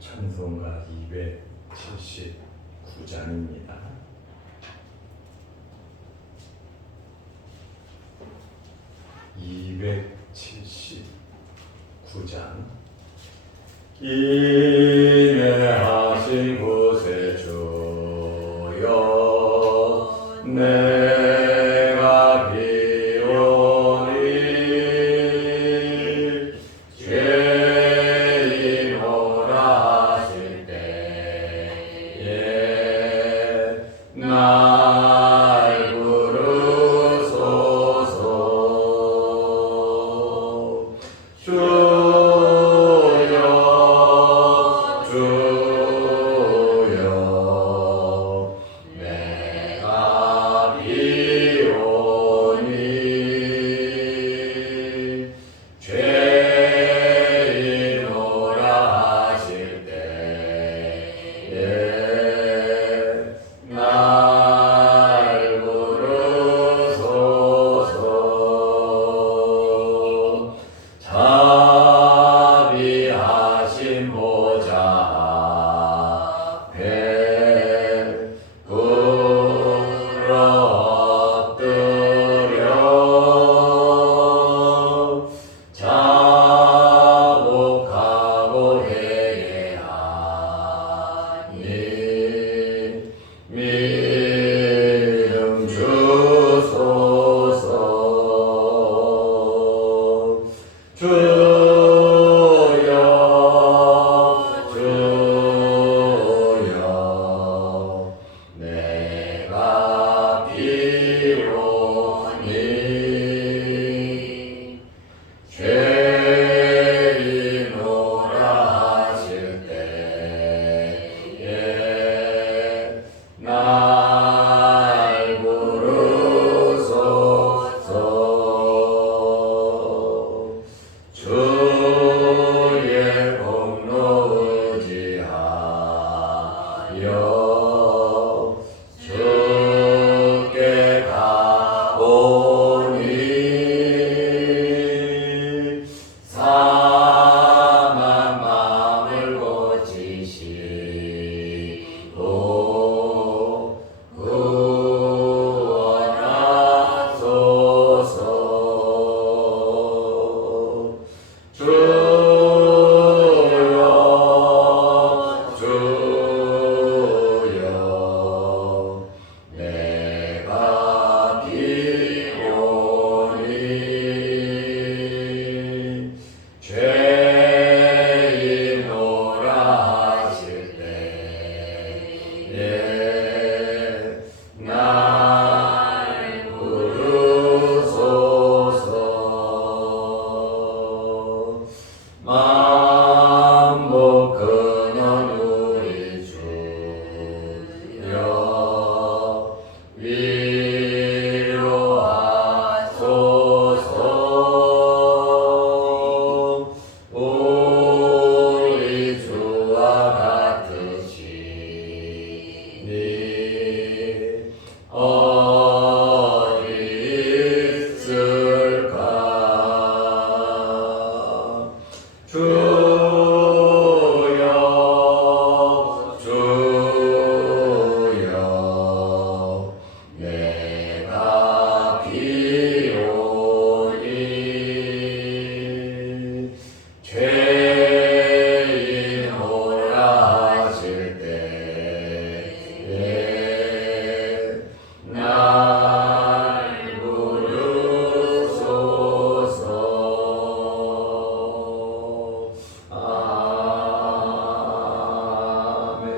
찬송가 279장입니다. 279장. 인내하신 곳에 주여 내가 비오니 죄인오라 하실 때에 날 부르소서. 자비하신 보좌 앞에 엎드려 자복하고 회개하니 믿음 주소서. 주여 내가 비오니 죄인오라 하실 때에 날 부르소서. 주의 공로 의지하여 주께 가오니 상한 마음을 고치시고 구원하소서. 주여 내가 비오니 죄인오라 하실 때에 날 부르소서. 만복 근원 우리 주여 위로하소서. 우리 주와 같으시니 어디 있을까. 주여 내가 비오니 죄인오라 하실 때에 날 부르소서. 아멘.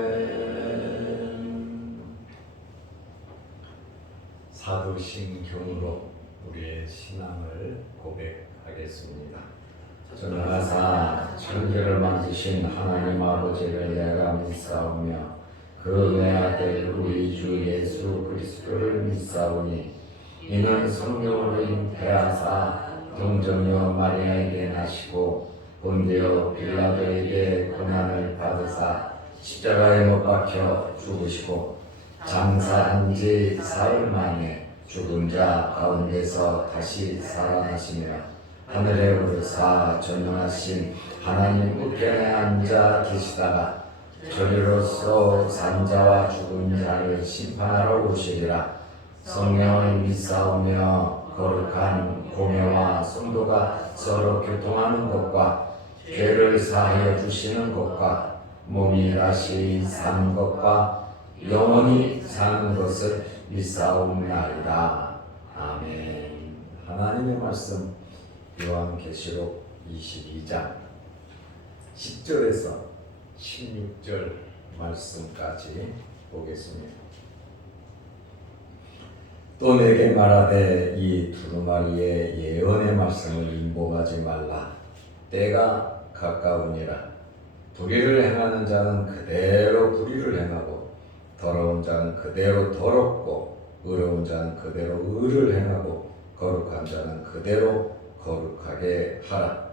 사도신경으로 우리의 신앙을 고백하겠습니다. 전하사 천지를 만드신 하나님 아버지를 내가 믿사오며 그 내 아들 우리 주 예수 그리스도를 믿사오니 이는 성령으로 잉태하사 동정녀 마리아에게 나시고 본디오 빌라도에게 고난을 받으사 십자가에 못 박혀 죽으시고 장사한 지 사흘 만에 죽은 자 가운데서 다시 살아나시며 하늘에 오르사 전능하신 하나님 우편에 앉아 계시다가 저리로서 산자와 죽은 자를 심판하러 오시리라. 성령을 믿사오며 거룩한 공예와 성도가 서로 교통하는 것과 죄를 사하여 주시는 것과 몸이 다시 사는 것과 영원히 사는 것을 믿사옵나이다. 아멘. 하나님의 말씀 요한계시록 22장 10절에서 16절 말씀까지 보겠습니다. 또 내게 말하되 이 두루마리의 예언의 말씀을 인복하지 말라. 때가 가까우니라. 불의를 행하는 자는 그대로 불의를 행하고 더러운 자는 그대로 더럽고 의로운 자는 그대로 의를 행하고 거룩한 자는 그대로 거룩하게 하라.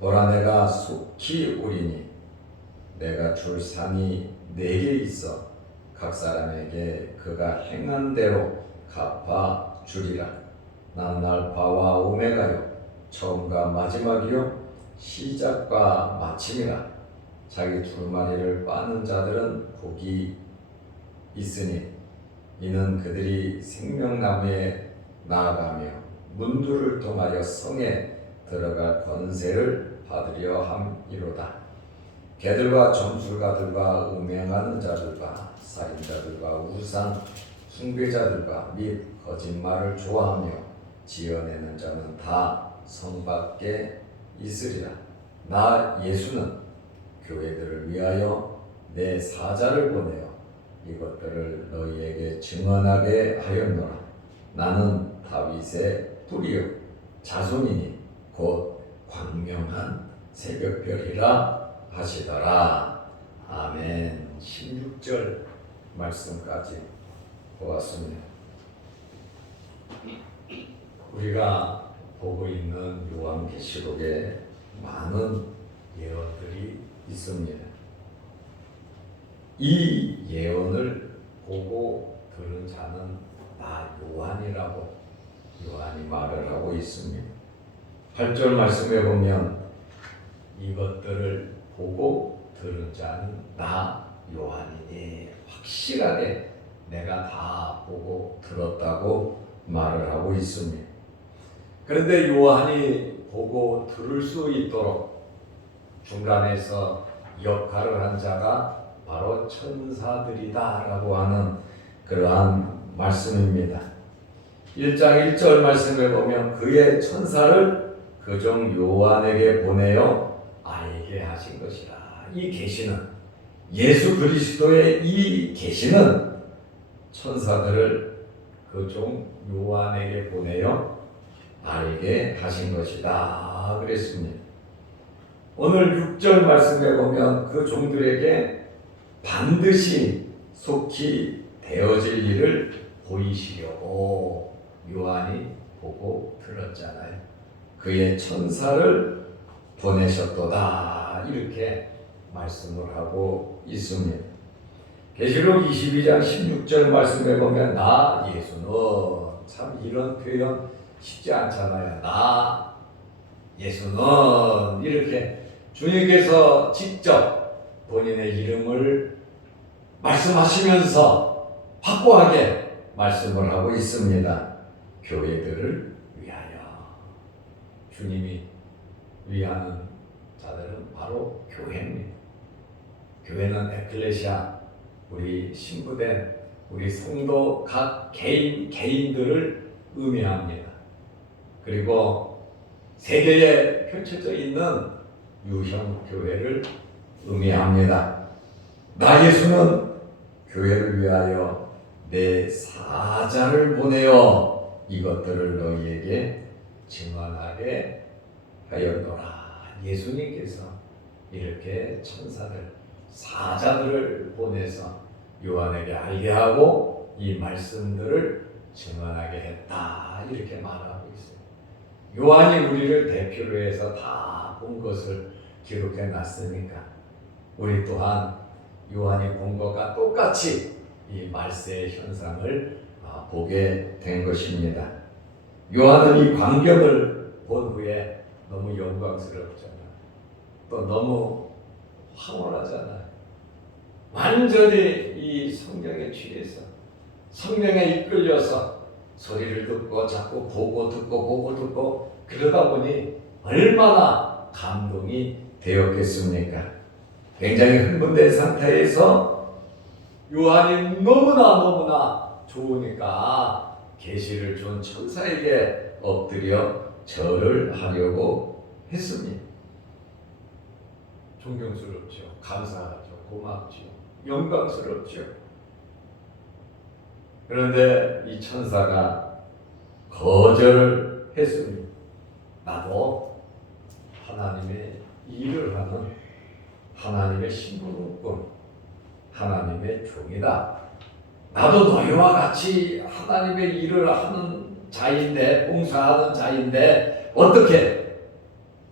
보라 내가 속히 오리니 내가 줄 산이 4개 있어 각 사람에게 그가 행한 대로 갚아 주리라. 나는 알파와 오메가요 처음과 마지막이요 시작과 마침이라. 자기 두루마리를 빠는 자들은 복이 있으니 이는 그들이 생명나무에 나아가며 문들을 통하여 성에 들어갈 권세를 받으려 함이로다. 개들과 점술가들과 음행하는 자들과 살인자들과 우상 숭배자들과 및 거짓말을 좋아하며 지어내는 자는 다 성 밖에 있으리라. 나 예수는 교회들을 위하여 내 사자를 보내어 이것들을 너희에게 증언하게 하였노라. 나는 다윗의 뿌리요 자손이니 곧 광명한 새벽별이라 하시더라. 아멘. 16절 말씀까지 보았습니다. 우리가 보고 있는 요한계시록에 많은 예언들이 있습니다. 이 예언을 보고 들은 자는 나 요한이라고 요한이 말을 하고 있습니다. 8절 말씀에 보면 이것들을 보고 들은 자는 나 요한이니 확실하게 내가 다 보고 들었다고 말을 하고 있습니다. 그런데 요한이 보고 들을 수 있도록 중간에서 역할을 한 자가 바로 천사들이다라고 하는 그러한 말씀입니다. 1장 1절 말씀에 보면 그의 천사를 그종 요한에게 보내어 알게 하신 것이라. 이 계시는 예수 그리스도의 이 계시는 천사들을 그종 요한에게 보내어 알게 하신 것이다 그랬습니다. 오늘 6절 말씀에 보면 그 종들에게 반드시 속히 되어질 일을 보이시려고 요한이 보고 들었잖아요. 그의 천사를 보내셨도다 이렇게 말씀을 하고 있습니다. 계시록 22장 16절 말씀에 보면 나 예수는 참 이런 표현 쉽지 않잖아요. 나 예수는 이렇게 주님께서 직접 본인의 이름을 말씀하시면서 확고하게 말씀을 하고 있습니다. 교회들을 위하여. 주님이 위하는 자들은 바로 교회입니다. 교회는 에클레시아, 우리 신부된 우리 성도 각 개인들을 의미합니다. 그리고 세계에 펼쳐져 있는 유형 교회를 의미합니다. 나 예수는 교회를 위하여 내 사자를 보내어 이것들을 너희에게 증언하게 하였노라. 예수님께서 이렇게 천사들, 사자들을 보내서 요한에게 알게 하고 이 말씀들을 증언하게 했다. 이렇게 말하고 있어요. 요한이 우리를 대표로 해서 다 본 것을 기록해 놨으니까 우리 또한 요한이 본 것과 똑같이 이 말세의 현상을 보게 된 것입니다. 요한은 이 광경을 본 후에 너무 영광스럽잖아. 또 너무 황홀하잖아. 완전히 이 성경에 취해서 성경에 이끌려서 소리를 듣고 자꾸 보고 듣고 그러다 보니 얼마나 감동이 되었겠습니까? 굉장히 흥분된 상태에서 요한이 너무나 좋으니까 계시를 준 천사에게 엎드려 절을 하려고 했습니다. 존경스럽죠. 감사하죠. 고맙죠. 영광스럽죠. 그런데 이 천사가 거절을 했습니다. 나도 하나님의 일을 하는 하나님의 신부군, 하나님의 종이다. 나도 너희와 같이 하나님의 일을 하는 자인데, 봉사하는 자인데 어떻게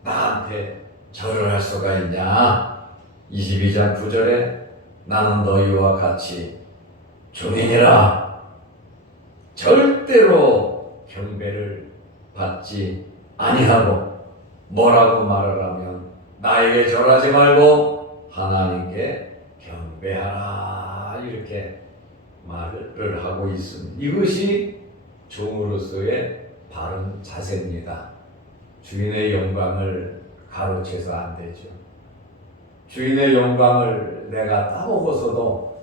나한테 절을 할 수가 있냐? 22장 9절에 나는 너희와 같이 종이니라. 절대로 경배를 받지 아니하고 뭐라고 말을 하면 나에게 절하지 말고 하나님께 경배하라 이렇게 말을 하고 있습니다. 이것이 종으로서의 바른 자세입니다. 주인의 영광을 가로채서 안 되죠. 주인의 영광을 내가 따먹어서도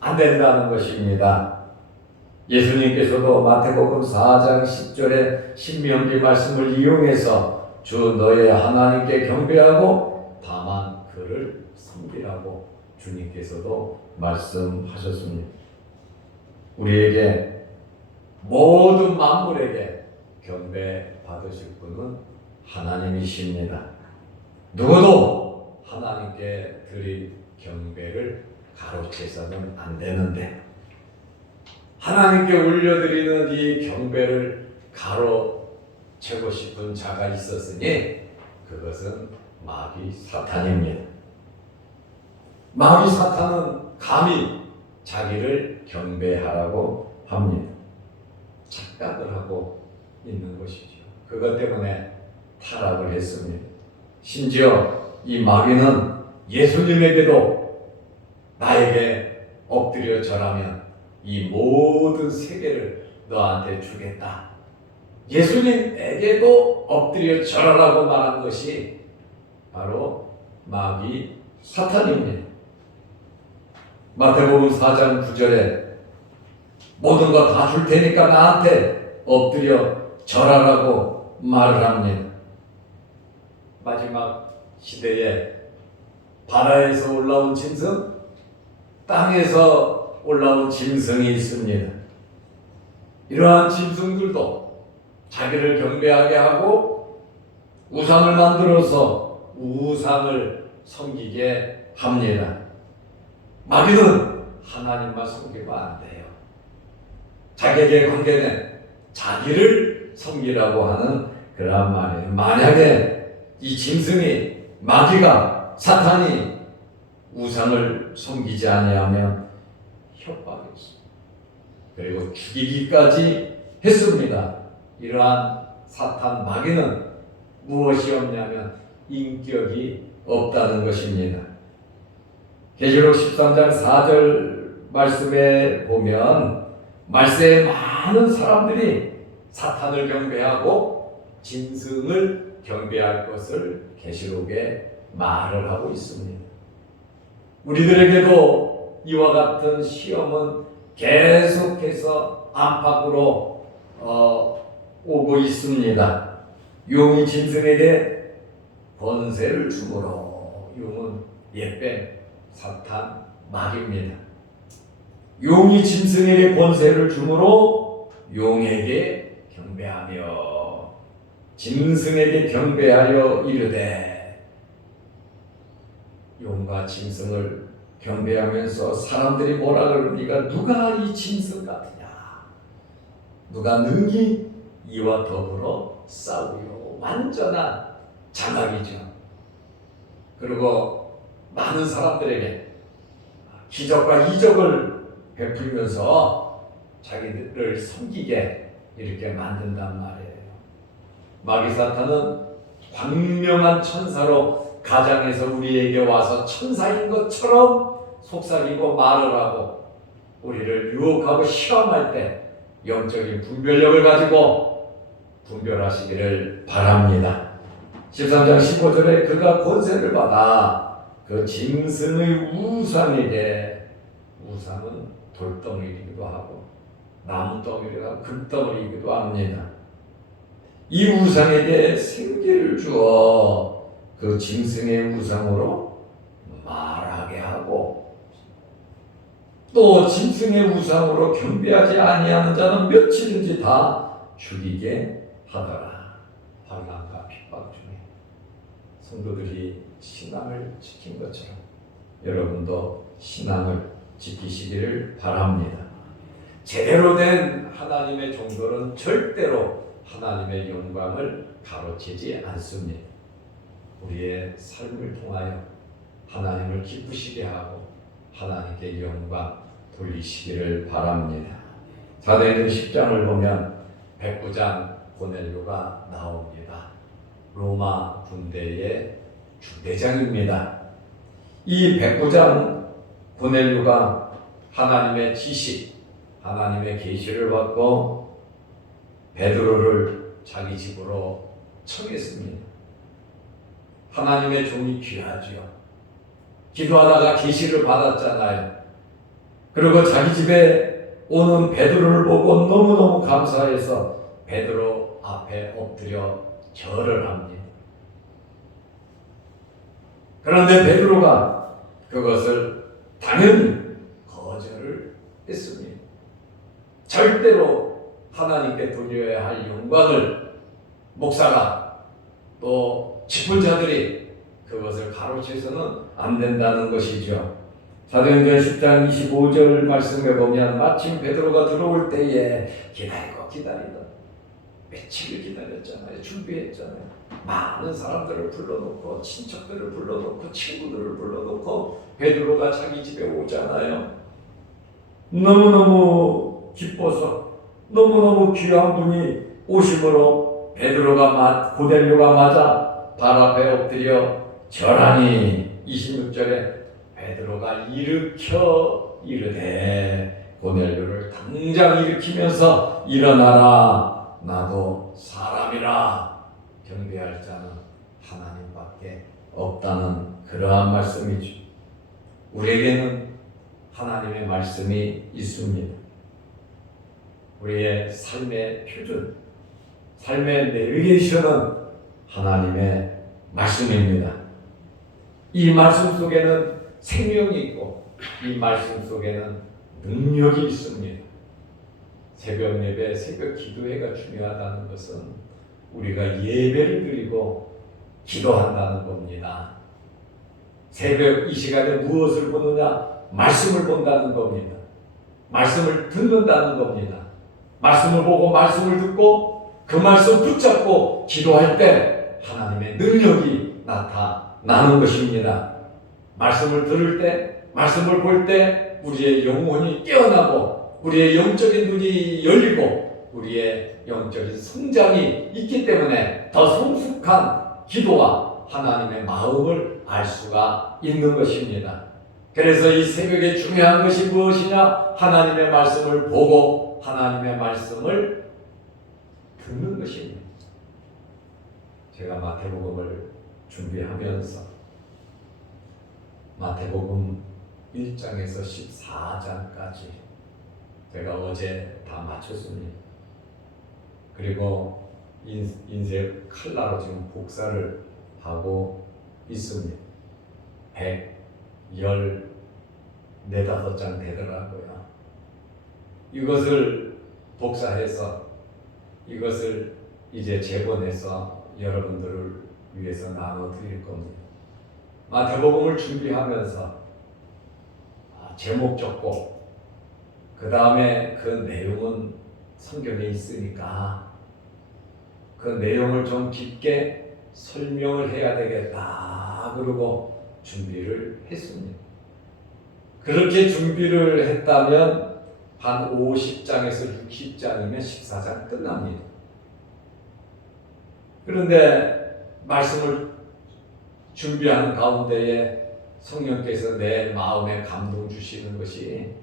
안 된다는 것입니다. 예수님께서도 마태복음 4장 10절에 신명기 말씀을 이용해서 주 너의 하나님께 경배하고 다만 그를 섬기라고 주님께서도 말씀하셨습니다. 우리에게 모든 만물에게 경배 받으실 분은 하나님이십니다. 누구도 하나님께 드릴 경배를 가로채서는 안 되는데 하나님께 올려드리는 이 경배를 가로채고 싶은 자가 있었으니 그것은 마귀 사탄입니다. 마귀 사탄은 감히 자기를 경배하라고 합니다. 착각을 하고 있는 것이죠. 그것 때문에 타락을 했습니다. 심지어 이 마귀는 예수님에게도 나에게 엎드려 절하면 이 모든 세계를 너한테 주겠다. 예수님에게도 엎드려 절하라고 말한 것이 바로 마귀 사탄입니다. 마태복음 4장 9절에 모든 거 다 줄 테니까 나한테 엎드려 절하라고 말을 합니다. 마지막 시대에 바다에서 올라온 짐승, 땅에서 올라온 짐승이 있습니다. 이러한 짐승들도 자기를 경배하게 하고 우상을 만들어서 우상을 섬기게 합니다. 마귀는 하나님만 섬기면 안 돼요. 자기에게 관계된 자기를 섬기라고 하는 그런 말이에요. 만약에 이 짐승이 마귀가 사탄이 우상을 섬기지 아니하면 협박했습니다. 그리고 죽이기까지 했습니다. 이러한 사탄 마귀는 무엇이 없냐면 인격이 없다는 것입니다. 계시록 13장 4절 말씀에 보면 말세에 많은 사람들이 사탄을 경배하고 짐승을 경배할 것을 계시록에 말을 하고 있습니다. 우리들에게도 이와 같은 시험은 계속해서 안팎으로 오고 있습니다. 용이 짐승에게 권세를 주므로, 용은 옛뱀 사탄 마귀입니다. 용이 짐승에게 권세를 주므로 용에게 경배하며 짐승에게 경배하여 이르되, 용과 짐승을 경배하면서 사람들이 뭐라 그러니까 누가 이 짐승 같으냐, 누가 능히 이와 더불어 싸우요. 완전한 장악이죠. 그리고 많은 사람들에게 기적과 이적을 베풀면서 자기들을 섬기게 이렇게 만든단 말이에요. 마귀 사탄은 광명한 천사로 가장에서 우리에게 와서 천사인 것처럼 속삭이고 말을 하고 우리를 유혹하고 시험할 때 영적인 분별력을 가지고 분별하시기를 바랍니다. 13장 15절에 그가 권세를 받아 그 짐승의 우상에게, 우상은 돌덩이이기도 하고 나무덩이이기도 하고 금덩이이기도 합니다. 이 우상에게 생기를 주어 그 짐승의 우상으로 말하게 하고 또 짐승의 우상으로 경배하지 아니하는 자는 며칠인지 다 죽이게 하더라. 환난과 핍박 중에 성도들이 신앙을 지킨 것처럼 여러분도 신앙을 지키시기를 바랍니다. 제대로 된 하나님의 종들은 절대로 하나님의 영광을 가로채지 않습니다. 우리의 삶을 통하여 하나님을 기쁘시게 하고 하나님께 영광 돌리시기를 바랍니다. 사도행전 10장을 보면 백부장 고넬료가 나옵니다. 로마 군대의 중대장입니다. 이 백부장 고넬료가 하나님의 지시, 하나님의 계시를 받고 베드로를 자기 집으로 청했습니다. 하나님의 종이 귀하지요. 기도하다가 계시를 받았잖아요. 그리고 자기 집에 오는 베드로를 보고 너무너무 감사해서 베드로 앞에 엎드려 절을 합니다. 그런데 베드로가 그것을 당연히 거절을 했습니다. 절대로 하나님께 돌려야 할 영광을 목사가 또 직분자들이 그것을 가로채서는 안 된다는 것이죠. 사도행전 10장 25절 말씀에 보면 마침 베드로가 들어올 때에 기다리다 며칠을 기다렸잖아요. 준비했잖아요. 많은 사람들을 불러놓고 친척들을 불러놓고 친구들을 불러놓고 베드로가 자기 집에 오잖아요. 너무너무 기뻐서 너무너무 귀한 분이 오심으로 베드로가 고넬료가 맞아 발 앞에 엎드려 절하니 26절에 베드로가 일으켜 이르되 고넬료를 당장 일으키면서 일어나라, 나도 사람이라. 경배할 자는 하나님밖에 없다는 그러한 말씀이죠. 우리에게는 하나님의 말씀이 있습니다. 우리의 삶의 표준, 삶의 내비게이션은 하나님의 말씀입니다. 이 말씀 속에는 생명이 있고 이 말씀 속에는 능력이 있습니다. 새벽 예배, 새벽 기도회가 중요하다는 것은 우리가 예배를 드리고 기도한다는 겁니다. 새벽 이 시간에 무엇을 보느냐? 말씀을 본다는 겁니다. 말씀을 듣는다는 겁니다. 말씀을 보고 말씀을 듣고 그 말씀 붙잡고 기도할 때 하나님의 능력이 나타나는 것입니다. 말씀을 들을 때, 말씀을 볼 때 우리의 영혼이 깨어나고 우리의 영적인 눈이 열리고 우리의 영적인 성장이 있기 때문에 더 성숙한 기도와 하나님의 마음을 알 수가 있는 것입니다. 그래서 이 새벽에 중요한 것이 무엇이냐? 하나님의 말씀을 보고 하나님의 말씀을 듣는 것입니다. 제가 마태복음을 준비하면서 마태복음 1장에서 14장까지 제가 어제 다 마쳤습니다. 그리고 인쇄 칼라로 지금 복사를 하고 있습니다. 114장 되더라고요. 이것을 복사해서 이것을 이제 재본해서 여러분들을 위해서 나눠드릴 겁니다. 마태복음을 준비하면서 제목 적고 그 다음에 그 내용은 성경에 있으니까 그 내용을 좀 깊게 설명을 해야 되겠다 그러고 준비를 했습니다. 그렇게 준비를 했다면 한 50장에서 60장이면 14장 끝납니다. 그런데 말씀을 준비하는 가운데에 성령께서 내 마음에 감동 주시는 것이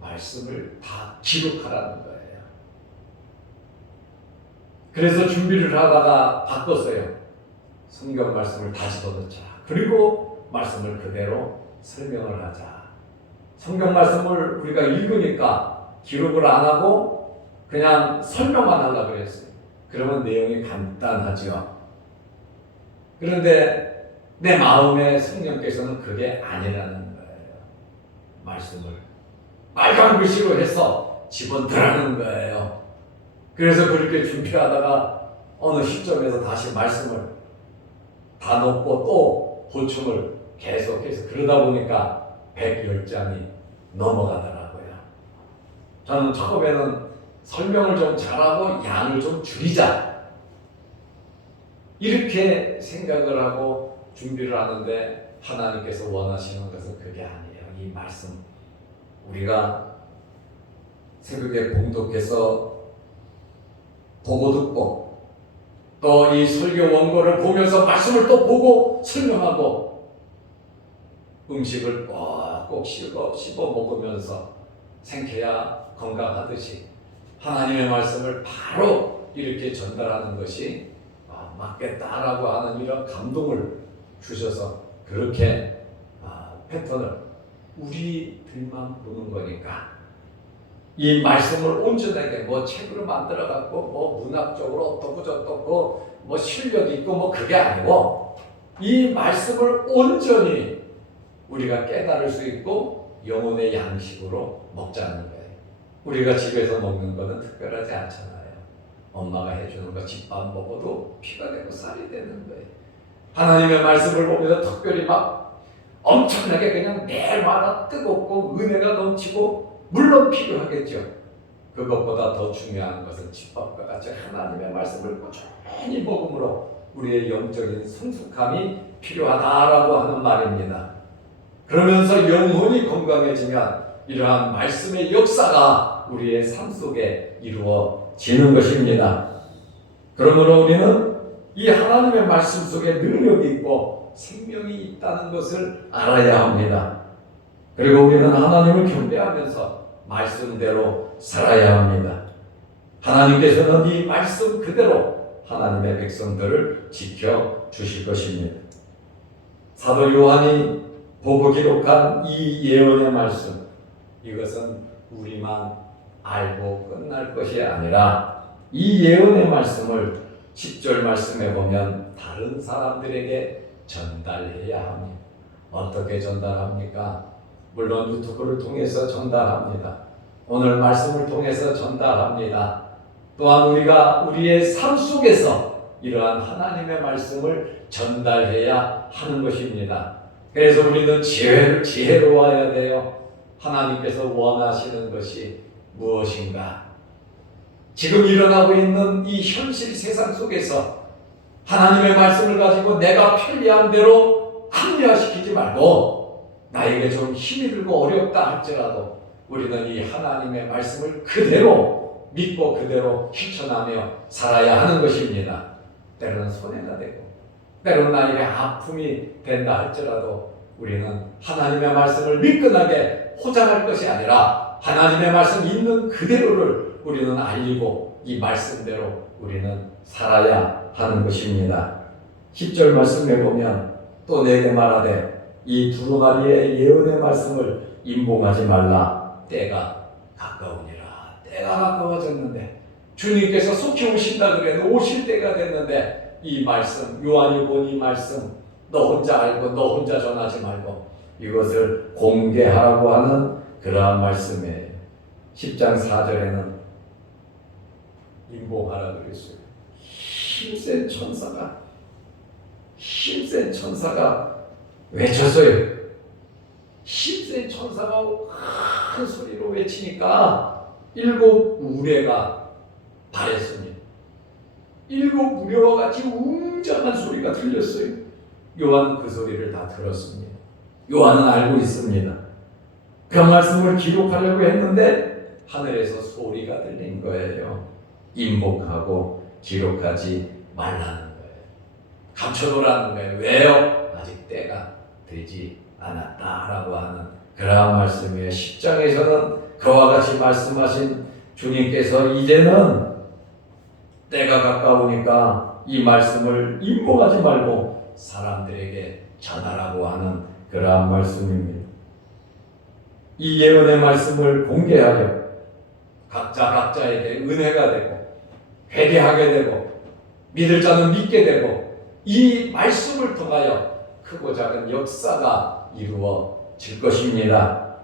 말씀을 다 기록하라는 거예요. 그래서 준비를 하다가 바꿨어요. 성경 말씀을 다 집어넣자. 그리고 말씀을 그대로 설명을 하자. 성경 말씀을 우리가 읽으니까 기록을 안 하고 그냥 설명만 하려고 그랬어요. 그러면 내용이 간단하죠. 그런데 내 마음에 성령께서는 그게 아니라는 거예요. 말씀을 빨간 글씨로 해서 집어넣으라는 거예요. 그래서 그렇게 준비하다가 어느 시점에서 다시 말씀을 다 넣고 또 보충을 계속해서 그러다 보니까 110장이 넘어가더라고요. 저는 처음에는 설명을 좀 잘하고 양을 좀 줄이자 이렇게 생각을 하고 준비를 하는데 하나님께서 원하시는 것은 그게 아니에요. 이 말씀 우리가 새벽에 봉독해서 보고 듣고 또 이 설교 원고를 보면서 말씀을 또 보고 설명하고 음식을 꼭꼭 씹어 먹으면서 생겨야 건강하듯이 하나님의 말씀을 바로 이렇게 전달하는 것이 맞겠다라고 하는 이런 감동을 주셔서 그렇게 패턴을 우리들만 보는 거니까 이 말씀을 온전하게 뭐 책으로 만들어 갖고 뭐 문학적으로 어떻고 저떻고 뭐 실력 있고 뭐 그게 아니고 이 말씀을 온전히 우리가 깨달을 수 있고 영혼의 양식으로 먹자는 거예요. 우리가 집에서 먹는 거는 특별하지 않잖아요. 엄마가 해주는 거 집밥 먹어도 피가 되고 살이 되는 거예요. 하나님의 말씀을 보면서 특별히 막 엄청나게 그냥 내마다 뜨겁고 은혜가 넘치고 물론 필요하겠죠. 그것보다 더 중요한 것은 집밥과 같이 하나님의 말씀을 꾸준히 먹음으로 우리의 영적인 성숙함이 필요하다라고 하는 말입니다. 그러면서 영혼이 건강해지면 이러한 말씀의 역사가 우리의 삶 속에 이루어지는 것입니다. 그러므로 우리는 이 하나님의 말씀 속에 능력이 있고 생명이 있다는 것을 알아야 합니다. 그리고 우리는 하나님을 경배하면서 말씀대로 살아야 합니다. 하나님께서는 이 말씀 그대로 하나님의 백성들을 지켜주실 것입니다. 사도 요한이 보고 기록한 이 예언의 말씀, 이것은 우리만 알고 끝날 것이 아니라 이 예언의 말씀을 10절 말씀에 보면 다른 사람들에게 전달해야 합니다. 어떻게 전달합니까? 물론 유튜브를 통해서 전달합니다. 오늘 말씀을 통해서 전달합니다. 또한 우리가 우리의 삶 속에서 이러한 하나님의 말씀을 전달해야 하는 것입니다. 그래서 우리는 지혜로워야 돼요. 하나님께서 원하시는 것이 무엇인가? 지금 일어나고 있는 이 현실 세상 속에서 하나님의 말씀을 가지고 내가 편리한 대로 합리화시키지 말고 나에게 좀 힘이 들고 어렵다 할지라도 우리는 이 하나님의 말씀을 그대로 믿고 그대로 실천하며 살아야 하는 것입니다. 때로는 손해가 되고 때로는 나에게 아픔이 된다 할지라도 우리는 하나님의 말씀을 미끈하게 포장할 것이 아니라 하나님의 말씀 있는 그대로를 우리는 알리고 이 말씀대로 우리는 살아야 하는 것입니다. 10절 말씀에 보면 또 내게 말하되 이 두루마리의 예언의 말씀을 임봉하지 말라. 때가 가까우니라. 때가 가까워졌는데 주님께서 속히 오신다 그랬는데 오실 때가 됐는데 이 말씀 요한이 본 이 말씀 너 혼자 알고 너 혼자 전하지 말고 이것을 공개하라고 하는 그러한 말씀이에요. 10장 4절에는 임봉하라 그랬어요. 힘센 천사가 외쳤어요. 힘센 천사가 큰 소리로 외치니까 7 우레가 발했습니다. 7 우레와 같이 웅장한 소리가 들렸어요. 요한은 그 소리를 다 들었습니다. 요한은 알고 있습니다. 그 말씀을 기록하려고 했는데 하늘에서 소리가 들린 거예요. 임복하고 기록하지 말라는 거예요. 감춰놓으라는 거예요. 왜요? 아직 때가 되지 않았다라고 하는 그러한 말씀이에요. 10장에서는 그와 같이 말씀하신 주님께서 이제는 때가 가까우니까 이 말씀을 임목하지 말고 사람들에게 전하라고 하는 그러한 말씀입니다. 이 예언의 말씀을 공개하여 각자에게 은혜가 되고 회개하게 되고 믿을 자는 믿게 되고 이 말씀을 통하여 크고 작은 역사가 이루어질 것입니다.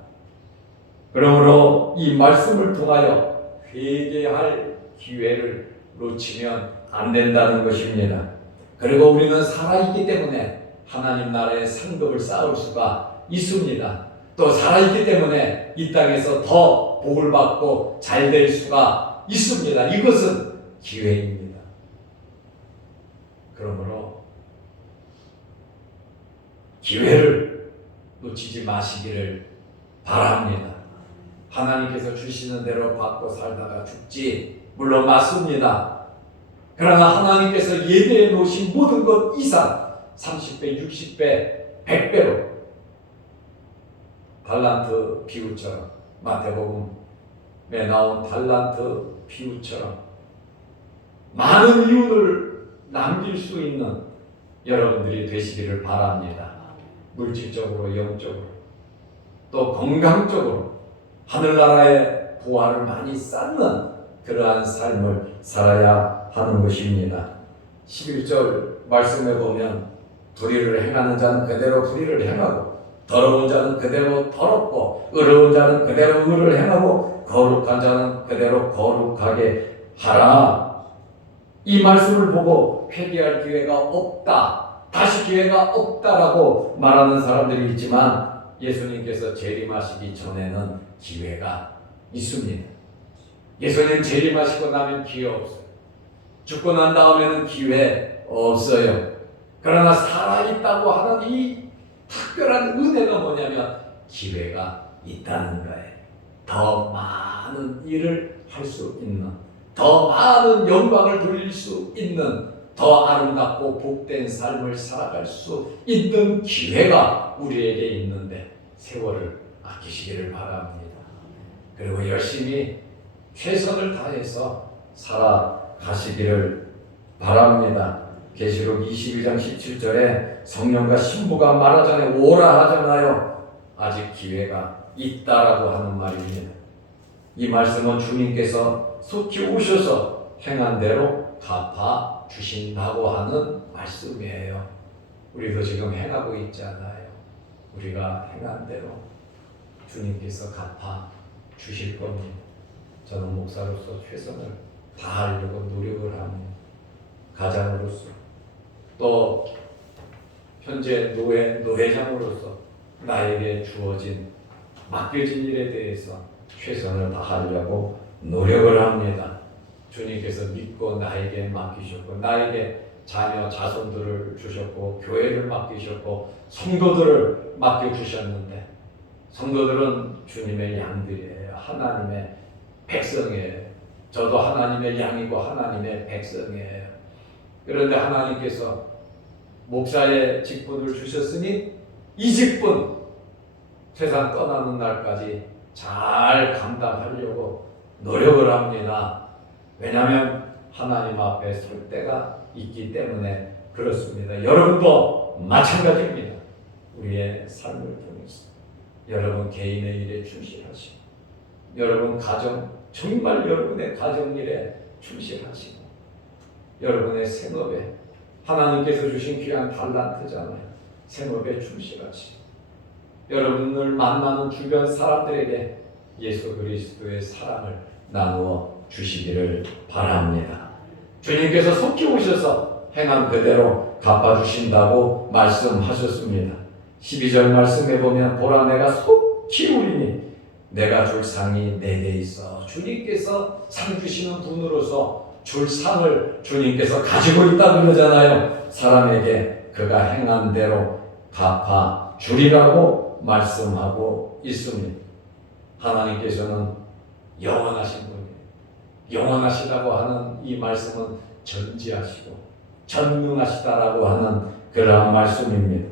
그러므로 이 말씀을 통하여 회개할 기회를 놓치면 안 된다는 것입니다. 그리고 우리는 살아있기 때문에 하나님 나라의 상급을 쌓을 수가 있습니다. 또 살아있기 때문에 이 땅에서 더 복을 받고 잘 될 수가 있습니다. 이것은 기회입니다. 그러므로 기회를 놓치지 마시기를 바랍니다. 하나님께서 주시는 대로 받고 살다가 죽지 물론 맞습니다. 그러나 하나님께서 예배해 놓으신 모든 것 이상 30배, 60배, 100배로 달란트 비유처럼 마태복음에 나온 달란트 비유처럼 많은 이윤을 남길 수 있는 여러분들이 되시기를 바랍니다. 물질적으로, 영적으로, 또 건강적으로 하늘나라의 부활을 많이 쌓는 그러한 삶을 살아야 하는 것입니다. 11절 말씀에 보면 불의를 행하는 자는 그대로 불의를 행하고 더러운 자는 그대로 더럽고 의로운 자는 그대로 의를 행하고 거룩한 자는 그대로 거룩하게 하라. 이 말씀을 보고 회개할 기회가 없다, 다시 기회가 없다라고 말하는 사람들이 있지만 예수님께서 재림하시기 전에는 기회가 있습니다. 예수님 재림하시고 나면 기회 없어요. 죽고 난 다음에는 기회 없어요. 그러나 살아있다고 하는 이 특별한 은혜가 뭐냐면 기회가 있다는 거예요. 더 많은 일을 할 수 있는, 더 많은 영광을 돌릴 수 있는, 더 아름답고 복된 삶을 살아갈 수 있는 기회가 우리에게 있는데 세월을 아끼시기를 바랍니다. 그리고 열심히 최선을 다해서 살아가시기를 바랍니다. 계시록 22장 17절에 성령과 신부가 말하자니 오라 하잖아요. 아직 기회가 있다라고 하는 말입니다. 이 말씀은 주님께서 속히 오셔서 행한 대로 갚아 주신다고 하는 말씀이에요. 우리도 지금 행하고 있잖아요. 우리가 행한 대로 주님께서 갚아 주실 겁니다. 저는 목사로서 최선을 다하려고 노력을 합니다. 가장으로서 또 현재 노회장으로서 나에게 주어진 맡겨진 일에 대해서 최선을 다하려고 노력을 합니다. 주님께서 믿고 나에게 맡기셨고 나에게 자녀 자손들을 주셨고 교회를 맡기셨고 성도들을 맡겨주셨는데 성도들은 주님의 양들이에요. 하나님의 백성이에요. 저도 하나님의 양이고 하나님의 백성이에요. 그런데 하나님께서 목사의 직분을 주셨으니 이 직분 세상 떠나는 날까지 잘 감당하려고 노력을 합니다. 왜냐하면 하나님 앞에 설 때가 있기 때문에 그렇습니다. 여러분도 마찬가지입니다. 우리의 삶을 통해서 여러분 개인의 일에 충실하시고 여러분 가정, 정말 여러분의 가정일에 충실하시고 여러분의 생업에 하나님께서 주신 귀한 달란트잖아요. 생업에 충실하시고 여러분을 만나는 주변 사람들에게 예수 그리스도의 사랑을 나누어 주시기를 바랍니다. 주님께서 속히 오셔서 행한 그대로 갚아주신다고 말씀하셨습니다. 12절 말씀에 보면 보라 내가 속히 오리니 내가 줄 상이 내 데 있어. 주님께서 상 주시는 분으로서 줄 상을 주님께서 가지고 있다 그러잖아요. 사람에게 그가 행한 대로 갚아 주리라고 말씀하고 있습니다. 하나님께서는 영원하신 분이에요. 영원하시다고 하는 이 말씀은 전지하시고 전능하시다라고 하는 그러한 말씀입니다.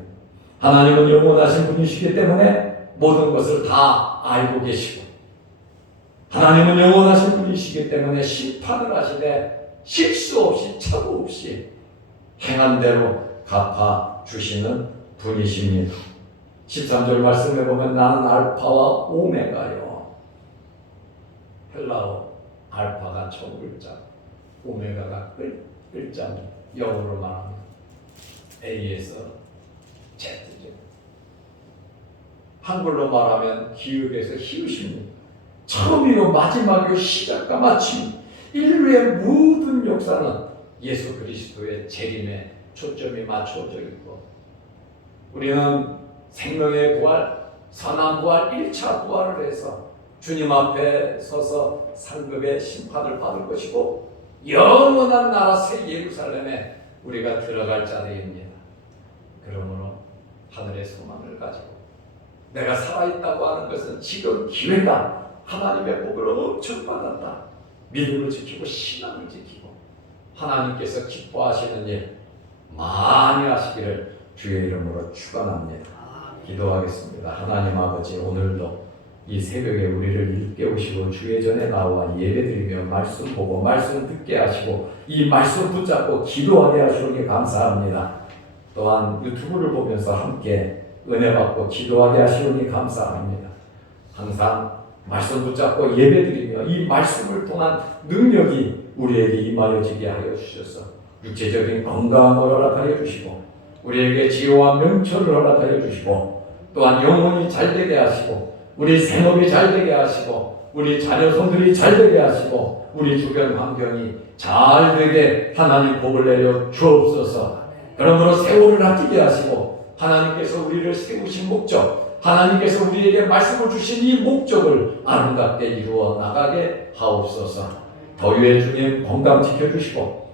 하나님은 영원하신 분이시기 때문에 모든 것을 다 알고 계시고, 하나님은 영원하신 분이시기 때문에 심판을 하시되 실수 없이 착오 없이 행한 대로 갚아 주시는 분이십니다. 13절 말씀에 보면 나는 알파와 오메가요. 헬라어 알파가 첫 글자, 오메가가 글자입니다. 영어로 말하면 A에서 Z죠. 한글로 말하면 기읍에서 히읗입니다. 처음이요 마지막이요 시작과 마침, 인류의 모든 역사는 예수 그리스도의 재림에 초점이 맞춰져 있고, 우리는 생명의 부활, 선한 부활, 1차 부활을 해서 주님 앞에 서서 상급의 심판을 받을 것이고, 영원한 나라 새 예루살렘에 우리가 들어갈 자리입니다. 그러므로 하늘의 소망을 가지고 내가 살아있다고 하는 것은 지금 기회다, 하나님의 복을 엄청 받았다, 믿음을 지키고 신앙을 지키고 하나님께서 기뻐하시는 일 많이 하시기를 주의 이름으로 축원합니다. 기도하겠습니다. 하나님 아버지, 오늘도 이 새벽에 우리를 일깨우시고 주의 전에 나와 예배드리며 말씀 보고 말씀 듣게 하시고 이 말씀 붙잡고 기도하게 하시오니 감사합니다. 또한 유튜브를 보면서 함께 은혜 받고 기도하게 하시오니 감사합니다. 항상 말씀 붙잡고 예배드리며 이 말씀을 통한 능력이 우리에게 임하여지게 하여 주셔서 육체적인 건강을 허락하여 주시고 우리에게 지혜와 명철을 허락하여 주시고 또한 영혼이 잘되게 하시고 우리 생업이 잘되게 하시고 우리 자녀손들이 잘되게 하시고 우리 주변 환경이 잘되게 하나님 복을 내려 주옵소서. 그러므로 세월을 아끼게 하시고 하나님께서 우리를 세우신 목적, 하나님께서 우리에게 말씀을 주신 이 목적을 아름답게 이루어 나가게 하옵소서. 더위에 주님 건강 지켜주시고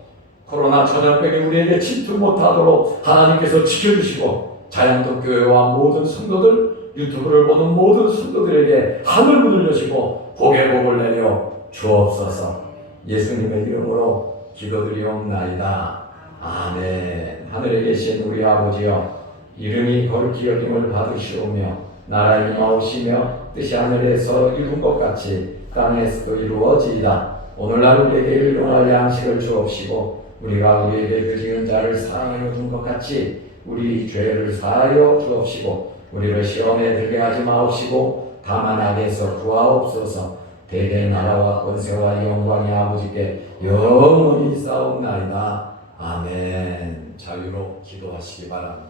코로나 전염병이 우리에게 침투 못하도록 하나님께서 지켜주시고 자양동 교회와 모든 성도들, 유튜브를 보는 모든 성도들에게 하늘문을 여시고 복의 복을 내려 주옵소서. 예수님의 이름으로 기도드리옵나이다. 아멘. 하늘에 계신 우리 아버지여, 이름이 거룩히 여김을 받으시오며 나라의 임하오시며 뜻이 하늘에서 이룬 것 같이 땅에서도 이루어지이다. 오늘날 우리에게 일용할 양식을 주옵시고 우리가 우리에게 그지은 자를 사랑하여 준 것 같이 우리 죄를 사하여 주옵시고 우리를 시험에 들게 하지 마옵시고 다만 악에서 구하옵소서. 대개 나라와 권세와 영광이 아버지께 영원히 싸움나이다. 아멘. 자유로 기도하시기 바랍니다.